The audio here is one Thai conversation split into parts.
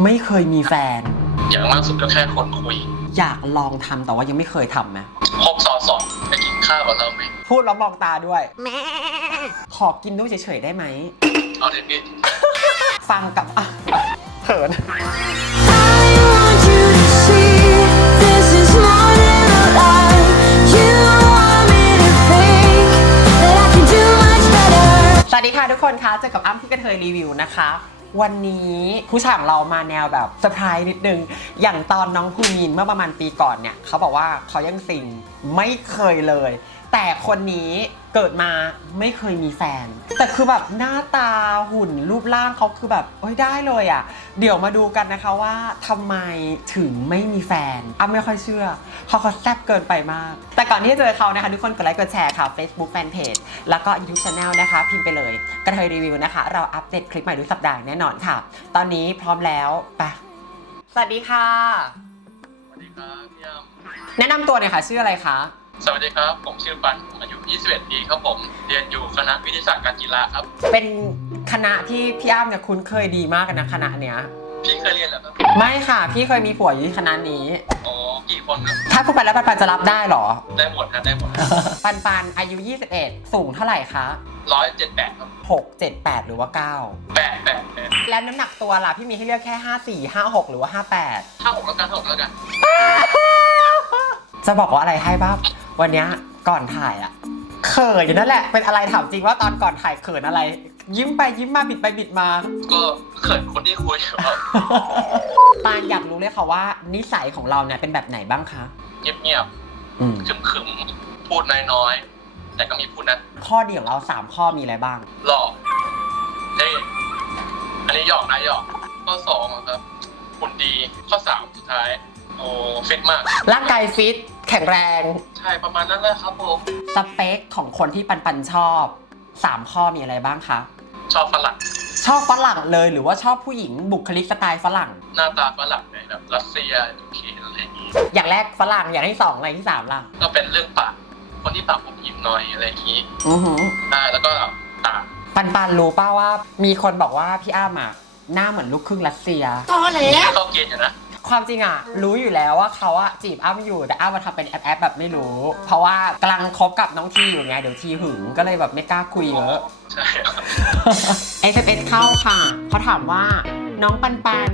ไม่เคยมีแฟน อย่างมากสุดก็แค่คนคุยอยากลองทำแต่ว่ายังไม่เคยทำไหมพกสอสองไปกินข้าวกับเราไหมพูดแล้วมองตาด้วย ขอกินด้วยเฉยๆได้ไหม เอาเด็ดพี่ฟังกับอะเขิน I want you to see this is more than a lie. You want me to think that I can do much better. สวัสดีค่ะทุกคนคะเจอกับอ้ำที่กระเทยรีวิวนะคะ วันนี้ผู้ชายของเรามาแนวแบบเซอร์ไพรส์นิดนึง อย่างตอนน้องภูมินเมื่อประมาณปีก่อนเนี่ยเขาบอกว่าเขายังซิงไม่เคยเลย แต่คนนี้ เกิดมาไม่เคยมีแฟน แต่คือแบบหน้าตาหุ่นรูปร่างเขาคือแบบเอ้ยได้เลยอะ่ะ เดี๋ยวมาดูกันนะคะว่าทำไมถึงไม่มีแฟนอ้ำไม่ค่อยเชื่อเขาเขาแซ่บเกินไปมาก แต่ก่อนที่จะเจอเขานะคะ ทุกคนกดไลค์กดแชร์ค่ะ Facebook Fanpage แล้วก็ YouTube Channel นะคะ พิมพ์ไปเลย กระเทยรีวิวนะคะ เราอัปเดตคลิปใหม่ทุกสัปดาห์แน่นอนค่ะ ตอนนี้พร้อมแล้วไปสวัสดีค่ะ สวัสดีครับพี่ยามแนะนำตัวหน่อยค่ะชื่ออะไรคะ สวัสดีครับ ผมชื่อปันผมอายุ 21 ปีครับผม เรียนอยู่คณะวิทยาศาสตร์การกีฬาครับ เป็นคณะที่พี่อ้ำเนี่ยคุ้นเคยดีมากกันนะคณะเนี้ย พี่เคยเรียนเหรอครับ ไม่ค่ะ พี่เคยมีผัวอยู่ที่คณะนี้ อ๋อ กี่คนครับ ถ้าพูดไปแล้วปันปันจะรับได้เหรอ ได้หมดนะได้หมดปันปันอายุ 21 สูงเท่าไหร่คะร้อยเจ็ดแปดครับ6 7 8 หรือว่าแปดแปดแปด9แล้วน้ำหนักตัวล่ะพี่มีให้เลือกแค่ 54 56 หรือว่าห้าหกแล้วกันห้าหกแล้วกัน58จะบอกว่าอะไรให้บ้าง วันเนี้ยก่อนถ่ายอะเขินอยู่นั่นแหละ เป็นอะไรถามจริงว่าตอนก่อนถ่ายเขินอะไร ยิ้มไปยิ้มมาบิดไปบิดมา ก็เขินคนที่คุยอยู่ครับปานอยากรู้เลยค่ะว่า นิสัยของเราเนี่ยเป็นแบบไหนบ้างคะเงียบอืมๆขึมๆพูดน้อยๆ แต่ก็มีพูดนะ ข้อดีของเรา3ข้อมีอะไรบ้าง หล่อเท่อันนี้หยอกนะหยอก ข้อสองอะครับหุ่นดี ข้อสามสุดท้าย โอ้ฟิตมาก ร่างกายฟิต แข็งแรง ใช่ประมาณนั้นแหละครับผม สเปคของคนที่ปันปันชอบ3ข้อมีอะไรบ้างคะชอบฝรั่งชอบฝรั่งเลยหรือว่าชอบผู้หญิงบุคลิกสไตล์ฝรั่ง หน้าตาฝรั่งในแบบรัสเซียยูเครนอะไรอย่างนี้ อย่างแรกฝรั่งอย่างที่สองอะไรที่สามล่ะก็เป็นเรื่องปากคนที่ปากผมยิ้มหน่อยอะไรอย่างนี้อือหือได้แล้วก็ตาปันปันรู้ป่าว่า มีคนบอกว่าพี่อ้ามอะหน้าเหมือนลูกครึ่งรัสเซียเข้าเกณฑ์อยู่นะ ความจริงอะ รู้อยู่แล้วว่าเขาอะจีบอ้ำอยู่แต่อ้ำมาทำเป็นแอปแอปแบบไม่รู้ เพราะว่ากำลังคบกับน้องทีอยู่ไงเดี๋ยวทีหึงก็เลยแบบไม่กล้าคุยเยอะใช่ครับเอสเอสเข้าค่ะเขาถามว่าน้องปันปัน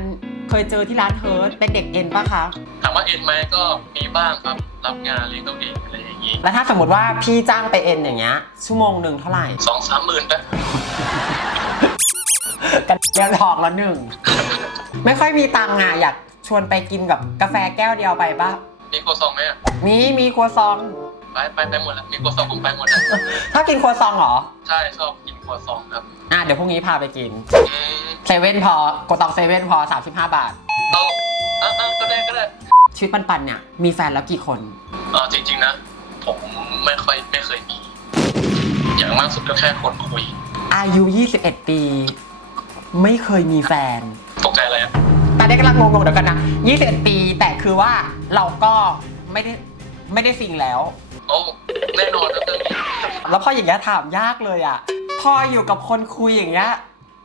เคยเจอที่ร้านเฮิร์ตเป็นเด็กเอ็นปะคะถามว่าเอ็นไหมก็มีบ้างครับ รับงานเลี้ยงตัวเองอะไรอย่างนี้แล้วถ้าสมมติว่าพี่จ้างไปเอ็นอย่างเงี้ยชั่วโมงหนึ่งเท่าไหร่ สองสามหมื่นไปกันเรียงทองแล้วหนึ่ง ไม่ค่อยมีตังค์อะอยาก ชวนไปกินกับกาแฟแก้วเดียวไปปะมีโครัวซองไหมอะมีมีครัวซอง ไปไปไปหมดแล้วมีโครัวซองผมไปหมดแล้วถ้ากินครัวซองเหรอ ใช่ชอบกินโครัวซองครับอะเดี๋ยวพรุ่งนี้พาไปกินอืมเซเว่นพอครัวซองเซเว่นพอ 35 บาท เอาเอาเอาก็ได้ก็ได้ชีวิตปันปันเนี่ยมีแฟนแล้วกี่คน เออจริง ๆ นะ ผมไม่ค่อยไม่เคยมีอย่างมากสุดก็แค่คนคุย อายุ 21 ปี ไม่เคยมีแฟน ตอนนี้กำลังงงๆเดี๋ยวกันนะ21ปีแต่คือว่าเราก็ไม่ได้ไม่ได้สิ่งแล้ว โอ้แน่นอนนะเรื่องนี้แล้วพออย่างเงี้ยถามยากเลยอะ พออยู่กับคนคุยอย่างเงี้ย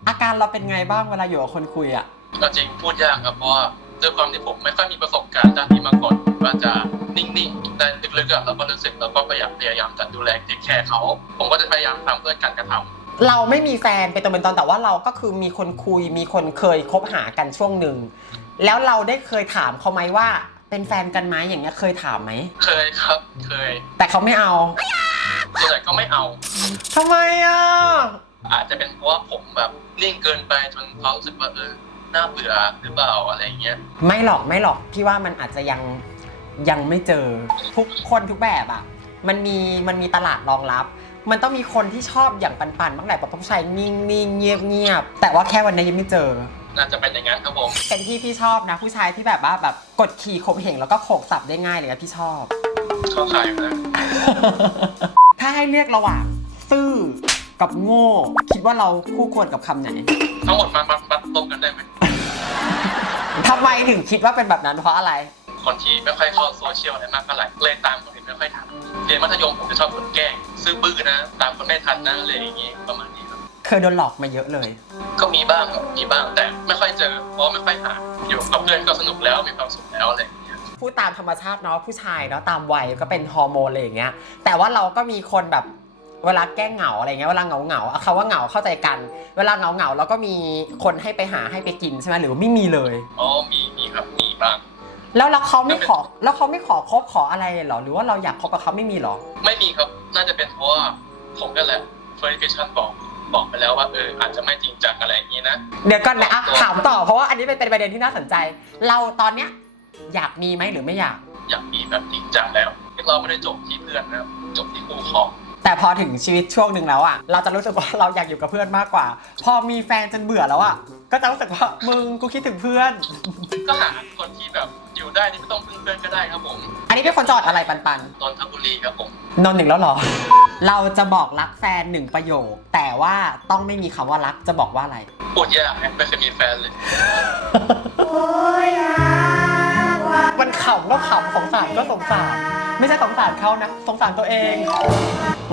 อาการเราเป็นไงบ้างเวลาอยู่กับคนคุยอะก็จริงพูดยากครับเพราะว่าด้วยความที่ผมไม่ค่อยมีประสบการณ์ด้านนี้มาก่อนผมก็จะนิ่งๆแต่ลึกๆอะเราก็รู้สึกเราก็พยายามพยายามจะดูแลเทคแคร์เขา ผมก็จะพยายามทำเพื่อการกระทำ เราไม่มีแฟนเป็นตัวเป็นตนแต่ว่าเราก็คือมีคนคุยมีคนเคยคบหากันช่วงหนึ่งแล้วเราได้เคยถามเขาไหมว่า เป็นแฟนกันไหมอย่างเงี้ยเคยถามไหมเคยครับ เคยแต่เขาไม่เอาส่วนใหญ่ก็ไม่เอา ทำไมอะอาจจะเป็นเพราะว่าผมแบบนิ่งเกินไปจนเขารู้สึกว่าเออน่าเบื่อหรือเปล่าอะไรอย่างเงี้ย ไม่หรอกไม่หรอกพี่ว่ามันอาจจะยังยังไม่เจอทุกคนทุกแบบอะ มันมีมันมีตลาดรองรับ มันต้องมีคนที่ชอบอย่างปันปันๆบ้างแหละแบบผู้ชายนิ่งนิ่งเงียบเงียบแต่ว่าแค่วันนี้ยังไม่เจอ น่าจะเป็นอย่างนั้นครับผม เป็นที่พี่ชอบนะ ผู้ชายที่แบบว่าแบบกดขี่ข่มเหงแล้วก็โขกสับได้ง่ายเลยนะพี่ชอบ เข้าขายอยู่นะถ้าให้เลือกระหว่างซื่อกับโง่ คิดว่าเราคู่ควรกับคำไหนทั้งหมดมาบัดบัดตรงกันได้ไหมทำไมถึงคิดว่าเป็นแบบนั้นเพราะอะไร คนที่ไม่ค่อยเข้าโซเชียลอะไรมากเท่าไหร่เลยตามคนอื่นไม่ค่อยทัน เรียนมัธยมผมจะชอบคนแกล้งซื้อบื้อนะ ตามคนไม่ทันนะอะไรอย่างงี้ประมาณนี้ครับ เคยโดนหลอกมาเยอะเลย ก็มีบ้างครับมีบ้างแต่ไม่ค่อยเจอเพราะไม่ค่อยหาอยู่กับเพื่อนก็สนุกแล้วมีความสุขแล้วอะไรอย่างเงี้ย พูดตามธรรมชาติเนาะผู้ชายเนาะตามวัยก็เป็นฮอร์โมนอะไรอย่างเงี้ย แต่ว่าเราก็มีคนแบบเวลาแก้เหงาอะไรเงี้ยเวลาเหงาเหงาๆเขาว่าเหงาเข้าใจกัน เวลาเหงาเหงาๆเราก็มีคนให้ไปหาให้ไปกินใช่ไหมหรือว่าไม่มีเลย อ๋อมีมีครับ มีบ้าง แล้วแล้วเขาไม่ขอ แล้วเขาไม่ขอคบขออะไรเหรอ หรือว่าเราอยากคบกับเขาไม่มีเหรอ ไม่มีครับ น่าจะเป็นเพราะว่าผมนั่นแหละเฟอร์นิเชันบอกบอกไปแล้วว่าเอออาจจะไม่จริงจังอะไรอย่างนี้นะ เดี๋ยวก่อนนะอะถามต่อเพราะว่าอันนี้เป็นเป็นประเด็นที่น่าสนใจ เราตอนเนี้ยอยากมีไหมหรือไม่อยาก อยากมีแบบจริงจังแล้วเราไม่ได้จบที่เพื่อนนะครับจบที่คู่ครองแต่พอถึงชีวิตช่วงหนึ่งแล้วอะ เราจะรู้สึกว่าเราอยากอยู่กับเพื่อนมากกว่า พอมีแฟนจนเบื่อแล้วอะ ก็จะรู้สึกว่ามึงกูคิดถึงเพื่อน ก็หาคนที่แบบ อยู่ได้นี่ไม่ต้องพึ่งเพื่อนก็ได้ครับผมอันนี้เป็นคนจังหวัดอะไรปันปันนนทบุรีครับผมนนท์หนึ่งแล้วเหรอ เราจะบอกรักแฟนหนึ่งประโยค แต่ว่าต้องไม่มีคำว่ารักจะบอกว่าอะไรพูดยากนะไม่เคยมีแฟนเลย มันขำก็ขำสงสารก็สงสาร ไม่ใช่สงสารเขานะ สงสารตัวเอง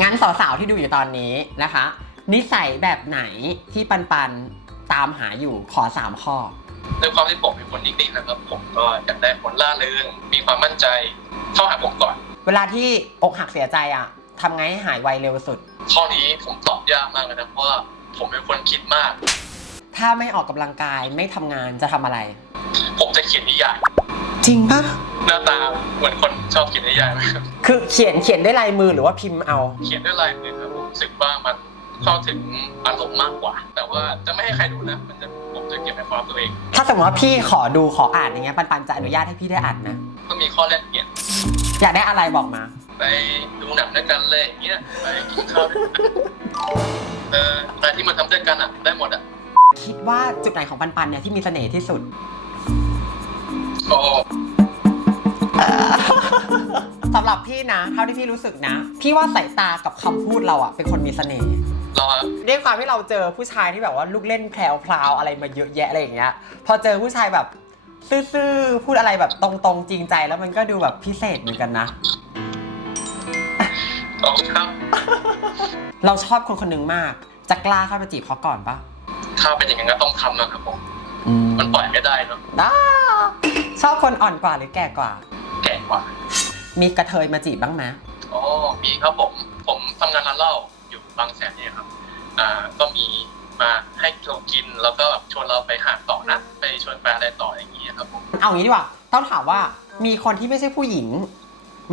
งั้นสาวๆที่ดูอยู่ตอนนี้นะคะ นิสัยแบบไหนที่ปันปันตามหาอยู่ขอสามข้อ ด้วยความที่ผมเป็นคนนิ่งๆนะครับ ผมก็อยากได้คนล่าเริงมีความมั่นใจเข้าหาผมก่อน เวลาที่อกหักเสียใจอะทำไงให้หายไวเร็วสุด ข้อนี้ผมตอบยากมากเลยนะเพราะว่าผมเป็นคนคิดมาก ถ้าไม่ออกกำลังกายไม่ทำงานจะทำอะไร ผมจะเขียนนิยายจริงปะหน้าตาเหมือนคนชอบเขียนนิยายไหมครับคือเขียนเขียนด้วยลายมือหรือว่าพิมพ์เอา เขียนด้วยลายมือครับผมรู้สึกว่ามันเข้าถึงอารมณ์มากกว่า แต่ว่าจะไม่ให้ใครดูนะมันจะผม จะเก็บในความตัวเอง ถ้าสมมติว่าพี่ขอดูขออ่านอย่างเงี้ยปันปันจะอนุญาตให้พี่ได้อ่านนะก็มีข้อแลกเปลี่ยนอยากได้อะไรบอกมา ไปดูหนังด้วยกันเลยอย่างเงี้ยไปกินข้าวด้วยกันเอออะไรที่มันทำด้วยกันอะได้หมดอะคิดว่าจุดไหนของปันปันเนี่ยที่มีเสน่ห์ที่สุด ก็สำหรับพี่นะ เท่าที่พี่รู้สึกนะ พี่ว่าสายตากับคำพูดเราอะเป็นคนมีเสน่ห์ เราอะด้วยความที่เราเจอผู้ชายที่แบบว่าลูกเล่นแพรวๆอะไรมาเยอะแยะอะไรอย่างเงี้ย พอเจอผู้ชายแบบซื่อๆพูดอะไรแบบตรงๆ จริงใจ แล้วมันก็ดูแบบพิเศษเหมือนกันนะ ขอบคุณครับ เราชอบคนคนหนึ่งมาก จะกล้าเข้าไปจีบเขาก่อนปะถ้าเป็นอย่างนั้นก็ต้องทำนะครับผม มันปล่อยไม่ได้เนาะด้าชอบคนอ่อนกว่าหรือแก่กว่า แก่กว่า มีกระเทยมาจีบบ้างไหมอ๋อมีครับผม ผมทำงานร้านเหล้าอยู่ บางแสนเนี่ยครับอ่าก็มีมาให้เรากินแล้วก็แบบชวนเราไปหาต่อนะไปชวนไปอะไรต่ออย่างเงี้ยครับผมเอางี้ดีกว่าต้องถามว่ามีคนที่ไม่ใช่ผู้หญิง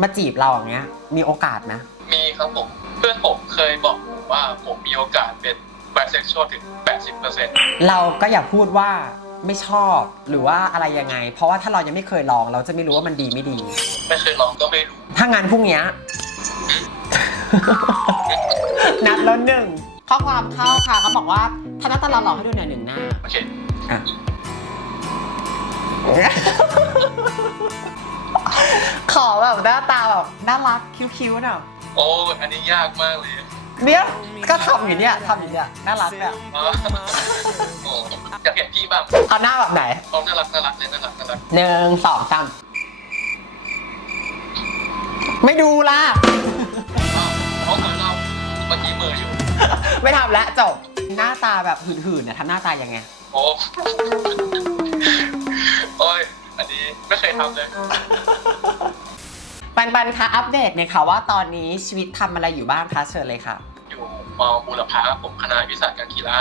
มาจีบเราอย่างเงี้ย มีโอกาสไหมมีครับผมเพื่อนผมเคยบอกผมว่าผมมีโอกาสเป็นไบเซ็กชวลถึง 80%เราก็อย่าพูดว่าไม่ชอบหรือว่าอะไรยังไง เพราะว่าถ้าเรายังไม่เคยลองเราจะไม่รู้ว่ามันดีไม่ดี ไม่เคยลองก็ไม่รู้ ถ้างานพรุ่งเนี้ย นัดแล้วหนึ่งข้อความเข้าค่ะเขาบอกว่าถ้าหน้าตาเราหล่อให้ดูหน่อยหนึ่งหน้า โอเคอะขอแบบหน้าตาแบบน่ารักคิ้วๆหน่อยโอ้อันนี้ยากมากเลยเนี่ยก็ทำอยู่เนี่ยทำอยู่เนี่ยน่ารักเนี่ยอ๋อโอ้อยากเห็นพี่บ้างเอาหน้าแบบไหนเขาน่ารักน่ารักเลยน่ารักน่ารักหนึ่งสองสามไม่ดูล่ะอ้าวเขาเหมือนเรา เมื่อกี้เหมืออยู่ไม่ทำแล้วจบ หน้าตาแบบหื่นๆเนี่ยทำหน้าตายังไง โอ้โอ้ยอันนี้ไม่เคยทำเลย ปันปันคะอัปเดตหน่อยค่ะว่าตอนนี้ชีวิตทำอะไรอยู่บ้างคะเชิญเลยค่ะ อยู่มอบูรพาผมคณะวิชาการกีฬา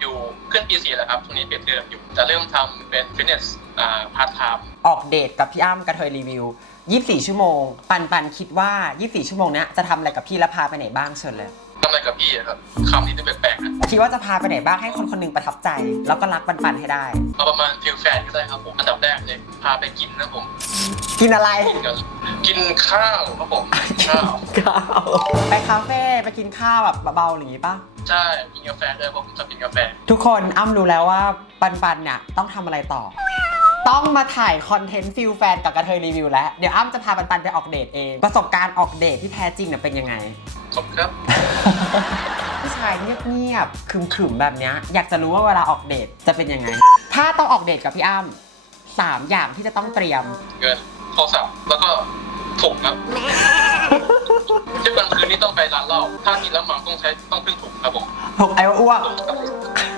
อยู่ขึ้นปีสี่แล้วครับช่วงนี้เปลี่ยนเทอมอยู่จะเริ่มทำเป็นฟิตเนสอ่าพาร์ทไทม์ออกเดทกับพี่อ้ำกระเทยรีวิว 24 ชั่วโมง ปันปันคิดว่า 24 ชั่วโมงเนี้ยจะทำอะไรกับพี่และพาไปไหนบ้างเชิญเลย ทำอะไรกับพี่อะครับคำนี้จะแปลกๆนะคิดว่าจะพาไปไหนบ้างให้คนคนหนึงประทับใจ แล้วก็รักปันปันให้ได้ เอาประมาณฟิลแฟนก็ได้ครับผมอันดับแรกเลยพาไปกินนะผมกินอะไรกินกันกินข้าวครับผมข้าวข้าวไปคาเฟ่ไปกินข้าวแบบเบาๆอย่างงี้ปะใช่กินกาแฟเลยเพราะผมชอบกินกาแฟทุกคนอ้ำรู้แล้วว่าปันปันเนี่ยต้องทำอะไรต่อ ต้องมาถ่ายคอนเทนต์ฟิลแฟนกับกระเทยรีวิวแล้ว เดี๋ยวอ้ำจะพาปันปันไปออกเดทเอง ประสบการณ์ออกเดทที่แท้จริงเนี่ยเป็นยังไง ขอบคุณครับ ผู้ชายเงียบๆขรึมๆแบบเนี้ยอยากจะรู้ว่าเวลาออกเดทจะเป็นยังไง ถ้าต้องออกเดทกับพี่อ้ำสามอย่างที่จะต้องเตรียม เงินโทรศัพท์แล้วก็ถุงครับเที่ยวกลางคืนนี่ต้องไปร้านเหล้าถ้ากินแล้วเมาต้องใช้ต้องพึ่งถุงครับผมถูกไอ้อ้วก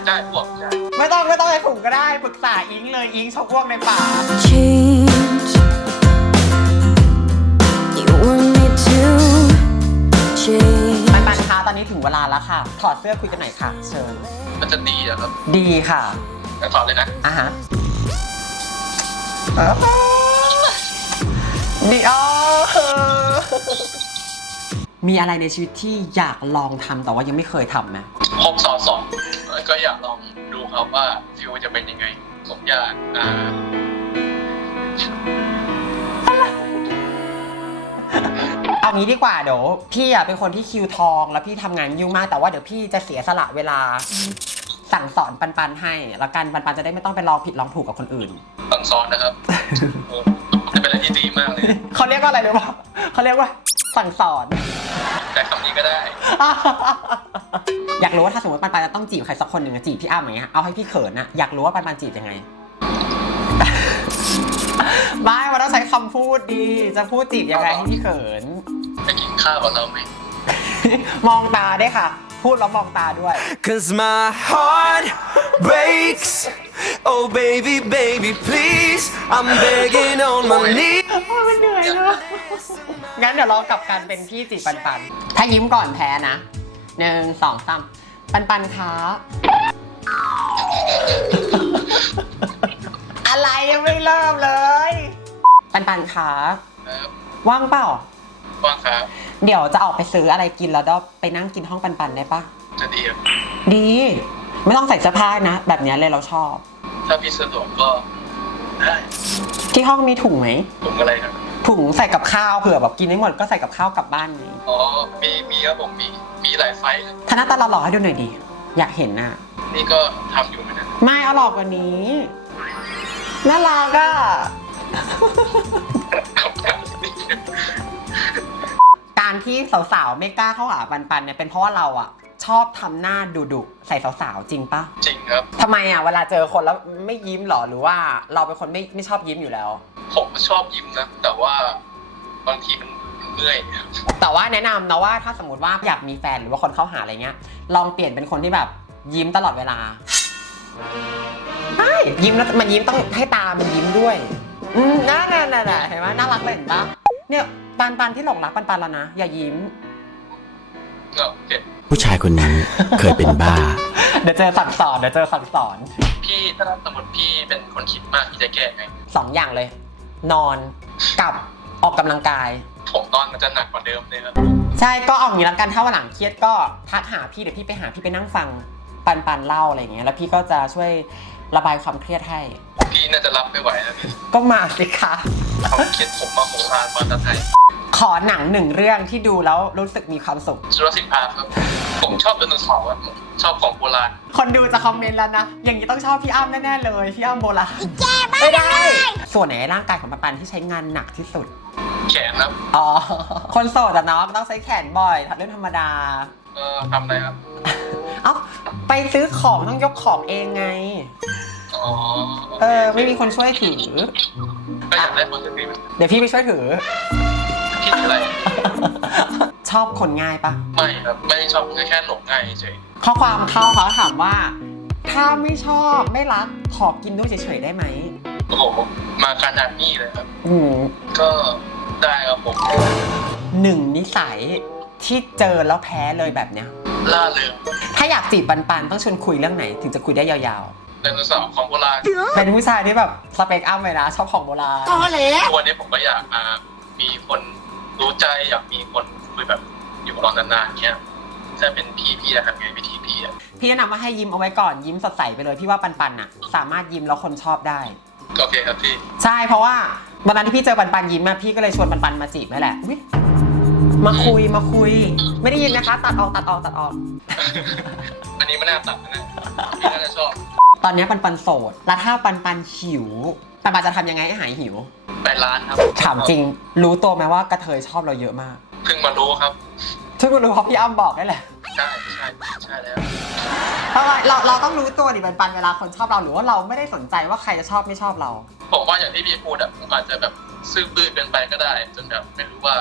ได้พวกใช่ ไม่ต้องไม่ต้องให้ถุงก็ได้ปรึกษาอิงเลยอิงชอบอ้วกในป่า change. อนนี้ถึงเวลาแล้วค่ะ ถอดเสื้อคุยกันหน่อยค่ะ เชิญ มันจะดีอะครับดีค่ะแต่ถอดเลยนะ อะฮะดีอ๋อมีอะไรในชีวิตที่อยากลองทำแต่ว่ายังไม่เคยทำไหมหกสองสองก็อยากลองดูครับว่าฟิวจะเป็นยังไง ผมอยากอ่า งี้ดีกว่าเดี๋ยวพี่อะเป็นคนที่คิวทองแล้วพี่ทำงานยุ่งมากแต่ว่าเดี๋ยวพี่จะเสียสละเวลา สั่งสอนปันปันให้ แล้วกันปันปันจะได้ไม่ต้องไปลองผิดลองถูกกับคนอื่น สั่งสอนนะครับโอ้จะเป็นอะไรที่ดีมากเลย เขาเรียกว่าอะไรรู้ป่ะเขาเรียกว่า สั่งสอน แต่คำนี้ก็ได้ อยากรู้ว่าถ้าสมมติปันปันจะต้องจีบใครสักคนหนึ่งอะจีบพี่อ้ำอย่างเงี้ยเอาให้พี่เขินอะอยากรู้ว่าปันปันจีบยังไง ไม่มันต้องใช้คำพูดดี จะพูดจีบยังไงให้พี่เขินไปกินข้าวกับเราไหม มองตาได้วยค่ะ พูดแล้วมองตาด้วย Cause my heart breaks. Oh, baby, baby, please. I'm begging on my knees. มันเหนื่อยเนอะงั้นเดี๋ยวเรากลับกันเป็นพี่จีบปันปัน ถ้ายิ้มก่อนแพ้นะหนึ่งสองสามปันปันคะ อะไรยังไม่เริ่มเลย ปันปันคะครับว่างเปล่า ว่างครับ เดี๋ยวจะออกไปซื้ออะไรกินแล้วก็ไปนั่งกินห้องปันปันได้ปะจะดีครับดี ไม่ต้องใส่เสื้อผ้านะ แบบเนี้ยเลยเราชอบ ถ้าพี่สะดวกก็ได้ที่ห้องมีถุงไหมผมอะไรครับถุงใส่กับข้าวเผื่อแบบกินไม่หมดก็ใส่กับข้าวกลับบ้านไงอ๋อมีมีครับผมมีมีหลายไฟล์เลยถ้าหน้าตาหล่อๆให้ดูหน่อยดิอยากเห็นน่ะ นี่ก็ทำอยู่เหมือนกันไม่เอาหลอกกว่านี้ น่ารักอะ การที่สาวๆ ไม่กล้าเข้าหาปันปันเนี่ยเป็นเพราะว่าเราอะ ชอบทำหน้าดุๆใส่สาวๆ จริงปะจริงครับ ทำไมอะเวลาเจอคนแล้วไม่ยิ้มหรอหรือว่าเราเป็นคนไม่ไม่ชอบยิ้มอยู่แล้ว ผมชอบยิ้มนะ แต่ว่าบางทีมันเมื่อยแต่ว่าแนะนำนะว่าถ้าสมมติว่าอยากมีแฟนหรือว่าคนเข้าหาอะไรเงี้ย ลองเปลี่ยนเป็นคนที่แบบยิ้มตลอดเวลา ใช่ยิ้มแล้วมันยิ้มต้องให้ตามันยิ้มด้วยอืมน่าน่าน่าน่าเห็นไหมน่ารักเลยเห็นปะเนี่ยปันปันที่หลงรักปันปันแล้วนะอย่ายิ้มโอเคผู้ชายคนนี้เคยเป็นบ้า เดี๋ยวเจอสั่งสอนเดี๋ยวเจอสั่งสอนพี่ถ้าสมมติพี่เป็นคนคิดมากพี่จะแก้ไงสองอย่างเลย นอนกับออกกำลังกาย ผมนอนมันจะหนักกว่าเดิมเลยครับใช่ก็เอาอย่างนี้แล้วกันถ้าวันหลังเครียดก็ทักหาพี่เดี๋ยวพี่ไปหาพี่ไปนั่งฟังปันปันเล่าอะไรอย่างเงี้ยแล้วพี่ก็จะช่วย ระบายความเครียดให้ พี่น่าจะรับไม่ไหวนะพี่ก็มาสิคะความเครียดผมมาโหรานมาตะไทยขอหนังหนึ่งเรื่องที่ดูแล้วรู้สึกมีความสุขจุลศิลป์พาร์คครับ ผมชอบไดโนเสาร์ครับผมชอบของโบราณคนดูจะคอมเมนต์แล้วนะ อย่างนี้ต้องชอบพี่อ้ำแน่ๆเลย พี่อ้ำโบราณไม่ได้ ส่วนไหนในร่างกายของปันปันที่ใช้งานหนักที่สุด แขนครับอ๋อ คนโสดอะเนาะต้องใช้แขนบ่อยทำเรื่องธรรมดา เออทำอะไรครับ เอ้าไปซื้อของต้องยกของเองไง อ๋อโคเออไม่มีคนช่วยถือ ก็อยากได้คนจะมีเดี๋ยวพี่ไปช่วยถือพี่ถืออะไร ชอบคนง่ายปะไม่ครับไม่ได้ชอบแค่หลงง่ายเฉยข้อความเข้าเขาถามว่า ถ้าไม่ชอบไม่รักขอกินด้วยเฉยๆได้ไหมโอ้โหมาขนาดนี้เลยครับ อืมก็ได้ครับผมหนึ่งนิสัยที่เจอแล้วแพ้เลยแบบเนี้ย ล่าเริงถ้าอยากจีบปันปันต้องชวนคุยเรื่องไหน ถึงจะคุยได้ยาว ไดโนเสาร์ของโบราณๆเป็นผู้ชายที่แบบสเปคอ้ำเลยนะชอบของโบราณตัวนนี้ผมก็อยากอ่ามีคนรู้ใจอยากมีคนคุยแบบอยู่กับเรานานๆเงี้ยถ้าเป็นพี่พี่จะทำไงวิธีพี่อะพี่แนะนำว่าให้ยิ้มเอาไว้ก่อนยิ้มสดใสไปเลยพี่ว่าปันปันอะสามารถยิ้มแล้วคนชอบได้ โอเคครับพี่ใช่เพราะว่าวันนั้นที่พี่เจอปันปันยิ้มอะพี่ก็เลยชวนปันปันมาจีบนั่นแหละอุ๊ยมาคุยมาคุย ไม่ได้ยินนะคะ ตัดออกตัดออกตัดออก อันนี้ไม่น่าตัดนะพี่น่าจะชอบ ตอนนี้ปันปันโสด แล้วถ้าปันปันหิว ปันปันจะทำยังไงให้หายหิวไปร้านครับถามจริง รู้ตัวไหมว่ากระเทยชอบเราเยอะมากเพิ่งมารู้ครับช่วยกูรู้เพราะพี่อ้ำบอกได้แหละใช่ใช่ใช่แล้ว ทำไมเราเราต้องรู้ตัวดิปันปันเวลาคนชอบเราหรือว่าเราไม่ได้สนใจว่าใครจะชอบไม่ชอบเรา ผมว่าอย่างที่พี่พูดอะผมอาจจะแบบซื่อบื้อเกินไปก็ได้ จนแบบไม่รู้ว่า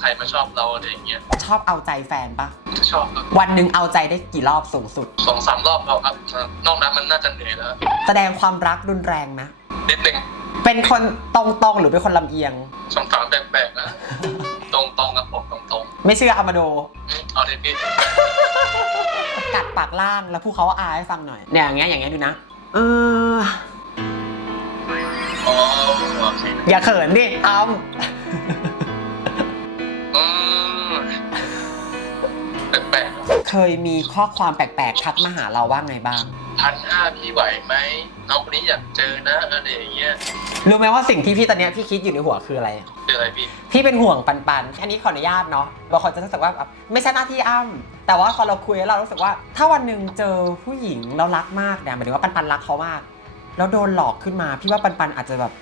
ใครมาชอบเราอะไรอย่างเงี้ยชอบเอาใจแฟนปะชอบครับวันหนึ่งเอาใจได้กี่รอบสูงสุด สองสามรอบเราครับนอกนั้นมันน่าจะเหนื่อยแล้วแสดงความรักรุนแรงนะ นิดนึงเป็นคนตรงๆหรือเป็นคนลำเอียง สองสามแปลกๆนะตรงๆนะผมตรงไม่เชื่อเอามาดู ๆอืมเอาเลยพี่กัดปากล่างแล้วพูดเขาว่าอาให้ฟังหน่อยเนี่ยอย่างเงี้ยอย่างเงี้ยดูนะเอออ๋อโอเคอย่าเขินดิอ้ํอื เคยมีข้อความแปลกๆทักมาหาเราว่าไงบ้าง พันห้าพี่ไหวไหมน้องคนนี้อยากเจอนะอะไรอย่างเงี้ยรู้ไหมว่าสิ่งที่พี่ตอนเนี้ยพี่คิดอยู่ในหัวคืออะไรคืออะไรพี่ พี่เป็นห่วงปันปัน อันนี้ขออนุญาตเนาะบางคนจะรู้สึกว่าแบบไม่ใช่หน้าที่อ้ำแต่ว่าพอเราคุยแล้วเรารู้สึกว่า ถ้าวันหนึ่งเจอผู้หญิงแล้วรักมากเนี่ยหมายถึงว่าปันปันรักเขามาก แล้วโดนหลอกขึ้นมา พี่ว่าปันปันอาจจะแบบ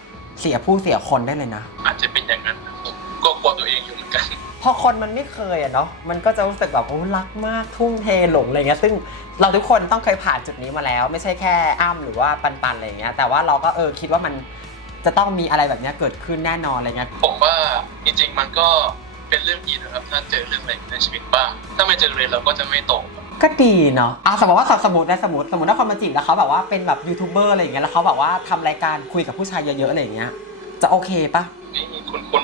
เสียผู้เสียคนได้เลยนะ อาจจะเป็นอย่างนั้นนะผมก็กลัวตัวเองอยู่เหมือนกัน พอคนมันไม่เคยอะเนาะมันก็จะรู้สึกแบบโอ้รักมากทุ่มเทหลงอะไรเงี้ยซึ่งเราทุกคนต้องเคยผ่านจุดนี้มาแล้ว ไม่ใช่แค่อ้ำหรือว่าปันปันอะไรเงี้ยแต่ว่าเราก็เออคิดว่ามันจะต้องมีอะไรแบบเนี้ยเกิดขึ้นแน่นอนอะไรเงี้ยผมว่าจริงๆมันก็เป็นเรื่องดีนะครับถ้าเจอเรื่องอะไรในชีวิตบ้าง ถ้าไม่เจอเลยเราก็จะไม่โตครับก็ดีเนาะอะสมมติว่าสมมตินะสมมติสมมติว่าคนมาจีบแล้วเขาแบบว่าเป็นแบบยูทูบเบอร์อะไรอย่างเงี้ยแล้วเขาแบบว่าทำรายการคุยกับผู้ชายเยอะๆอะไรอย่างเงี้ยจะโอเคปะนี่คุณคุณ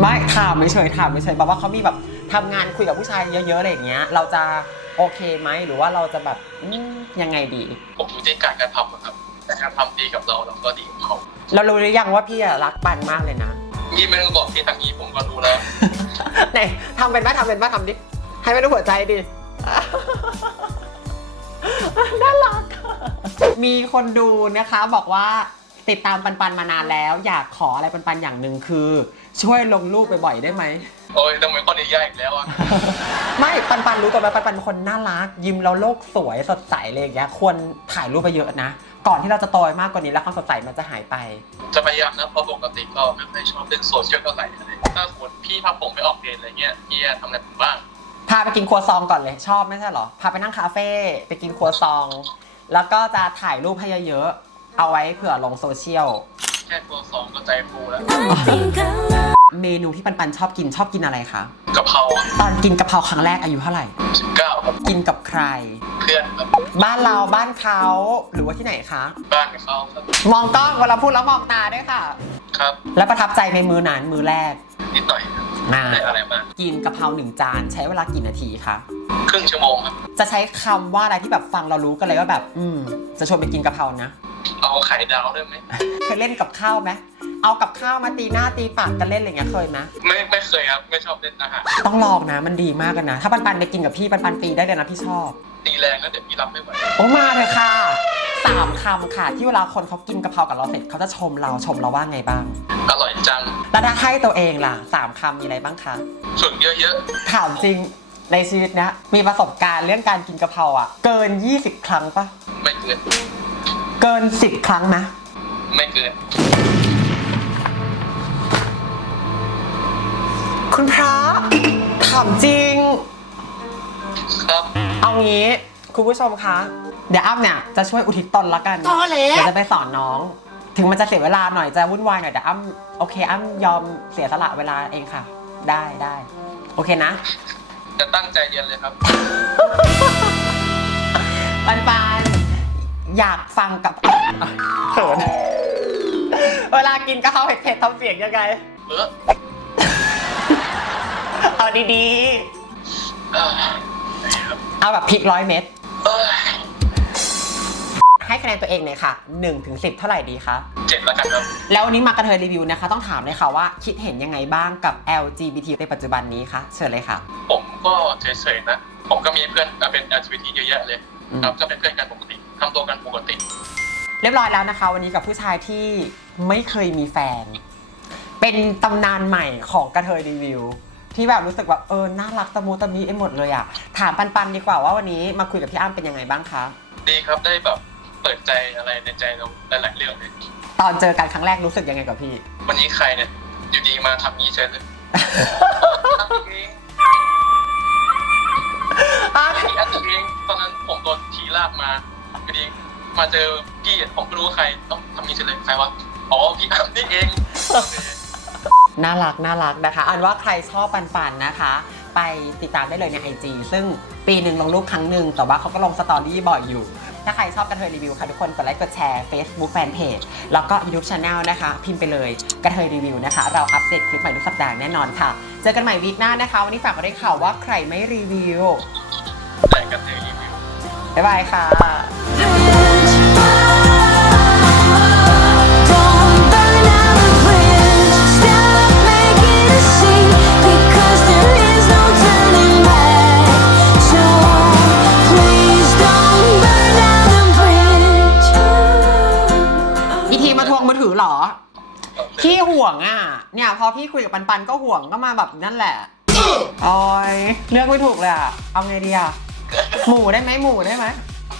ไม่ถามไม่เฉยถามไม่เฉยแบบว่าเขามีแบบทำงานคุยกับผู้ชายเยอะๆอะไรอย่างเงี้ย เราจะโอเคไหมหรือว่าเราจะแบบอืมยังไงดี ผมอยู่ที่การกระทำอะครับแต่การทำดีกับเราเราก็ดีกับเขาเรารู้หรือยังว่าพี่อะรักปันมากเลยนะ นี่ไม่ต้องบอกที่ทางนี้ผมก็รู้แล้ว ไหนทำเป็นบ้าทำเป็นบ้าทำดิ ให้ไม่รู้หัวใจดิ น่ารักอะมีคนดูนะคะบอกว่า ติดตามปันปันมานานแล้ว อยากขออะไรปันปันอย่างหนึ่งคือ ช่วยลงรูปบ่อยๆได้ไหม โอ้ยทำไมข้อนี้ยากอีกแล้วอะ ไม่ปันปันรู้ตัวไหมปันปันเป็นคนน่ารัก ยิ้มแล้วโลกสวยสดใสเลยอย่างเงี้ยควรถ่ายรูปไปเยอะนะ ก่อนที่เราจะโตไปมากกว่านี้แล้วความสดใสมันจะหายไป จะพยายามนะเพราะปกติก็ไม่ค่อยชอบเล่นโซเชียลเท่าไหร่อะไรถ้าสมมติพี่พาผมไปออกเดทอะไรเงี้ยพี่จะทำอะไรผมบ้าง พาไปกินครัวซองก่อนเลยชอบไม่ใช่เหรอ พาไปนั่งคาเฟ่ไปกินครัวซอง แล้วก็จะถ่ายรูปให้เยอะๆ เอาไว้เผื่อลงโซเชียล แค่ตัวสองก็ใจฟูแล้ว I think I love เมนูที่ปันปันชอบกินชอบกินอะไรคะกะเพราตอนกินกะเพราครั้งแรกอายุเท่าไหร่ สิบเก้าครับกินกับใคร เพื่อนครับบ้านเราบ้านเขาหรือว่าที่ไหนคะ บ้านกับเขาครับมองกล้องเวลาพูดแล้วมองตาด้วยค่ะ ครับ แล้วประทับใจในมือนั้นมือแรกนิดหน่อยครับอ่าได้อะไรมากกินกะเพราหนึ่งจานใช้เวลากี่นาทีคะครึ่งชั่วโมงครับจะใช้คำว่าอะไรที่แบบฟังเรารู้กันเลยว่าแบบ อืม จะชวนไปกินกะเพรานะ เอาไข่ดาวได้ไหมเคยเล่นกับข้าวไหมเอากับข้าวมาตีหน้าตีปากกันเล่นอะไรเงี้ยเคยไหมไม่ไม่เคยครับ ไม่ชอบเล่นอาหารต้องลองนะ มันดีมากกันนะ ถ้าปันปันไปกินกับพี่ปันปันตีได้เลยนะพี่ชอบ ตีแรงแล้วเดี๋ยวพี่รับไม่ไหวโอ้มาเลยค่ะสามคำค่ะ ที่เวลาคนเขากินกะเพรากับเราเสร็จเขาจะชมเราชมเราว่าไงบ้าง อร่อยจังแล้วถ้าให้ตัวเองล่ะสามคำมีอะไรบ้างคะฝึกเยอะถามจริงในชีวิตเนะมีประสบการณ์เรื่องการกินกะเพราอะ เกิน 20 ครั้งปะๆไม่เกิน เกิน10ครั้งนะไม่เกินคุณพระถามจริง ครับ เอางี้คุณผู้ชมคะ เดี๋ยวอ้ำเนี่ยจะช่วยอุทิศตนละกันพอแล้วเดี๋ยวจะไปสอนน้อง ถึงมันจะเสียเวลาหน่อยจะวุ่นวายหน่อยแต่อ้ำโอเค อ้ำยอมเสียสละเวลาเองค่ะ ได้ได้โอเคนะ จะตั้งใจเรียนเลยครับ ฟังกับเขินเวลากินกะเพราเผ็ดๆทำเสียงยังไง เออเอาดีเอ่อครับๆเอาแบบพริกร้อยเม็ด เอ้ยให้คะแนนตัวเองหน่อยค่ะ1ถึง10 เท่าไหร่ดีคะ เจ็ดแล้วกันครับ แล้ววันนี้มากระเทยรีวิวนะคะ ต้องถามเลยค่ะว่าคิดเห็นยังไงบ้างกับ LGBT ในปัจจุบันนี้คะเชิญเลยค่ะ ผมก็เฉยๆนะ ผมก็มีเพื่อนเป็น LGBT เยอะแยะเลยอืมครับก็เป็นเพื่อนกันปกติ ทำตัวกันปกติ เรียบร้อยแล้วนะคะ วันนี้กับผู้ชายที่ไม่เคยมีแฟน เป็นตำนานใหม่ของกระเทยรีวิว ที่แบบรู้สึกว่าเออน่ารักตะมูตะมีไอ้หมดเลยอะถามปันปันๆดีกว่าว่าวันนี้มาคุยกับพี่อ้ำเป็นยังไงบ้างคะดีครับได้แบบเปิดใจอะไรในใจเราหลายๆเรื่องเลยตอนเจอกันครั้งแรกรู้สึกยังไงกับพี่ วันนี้ใครเนี่ยอยู่ดีมาทำงี้เฉยเลยทำเองอะพี่อัดเองตอนนั้นผมโดนทีลากมา พอดีมาเจอพี่ผมก็รู้ว่าใครต้องทำงี้เฉยเลยใครวะอ๋อพี่อัดนี่เองน่ารักน่ารักนะคะ อันว่าใครชอบปันปันๆนะคะ ไปติดตามได้เลยใน IG ซึ่งปีหนึ่งลงรูปครั้งหนึ่งแต่ว่าเขาก็ลงสตอรี่บ่อยอยู่ ถ้าใครชอบกระเทยรีวิวค่ะ ทุกคนกดไลค์กดแชร์ Facebook Fanpage แล้วก็ YouTube Channel นะคะ พิมพ์ไปเลยกระเทยรีวิวนะคะ เราอัปเดตคลิปใหม่ทุกสัปดาห์แน่นอนค่ะ เจอกันใหม่วีคหน้านะคะ วันนี้ฝากไว้ด้วยข่าวว่าใครไม่รีวิวแต่กันเทยรีวิว บ๊ายบายค่ะหรอพี่ห่วงอะ เนี่ยพอพี่คุยกับปันปันก็ห่วงก็มาแบบนั่นแหละโอ้ยเลือกไม่ถูกเลยอะ เอาไงดีอะ หมูได้ไหมหมูได้ไหม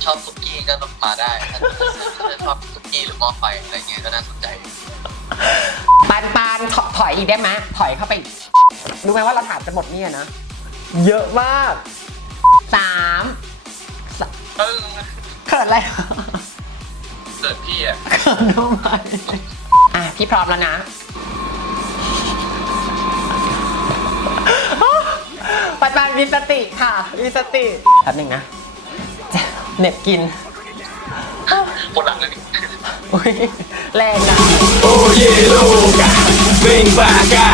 ชอบซุกี้ก็ต้องมาได้ถ้าถ้าชอบซุกี้หรือหม้อไฟอะไรเงี้ยก็น่าสนใจปันปันถถอยอีกได้ไหมถอยเข้าไปอีกรู้ไหมว่าเราถามจะหมดเนี่ยนะเยอะมากสามเออเขินอะไรเกิดพี่อะเขินทำไมอะพี่พร้อมแล้วนะ ปันปันมีสติค่ะ มีสติแป๊บหนึ่งนะเหน็บกินปวดหลังเลยอุ้ยแรงนะ Oye loca, ven para acá.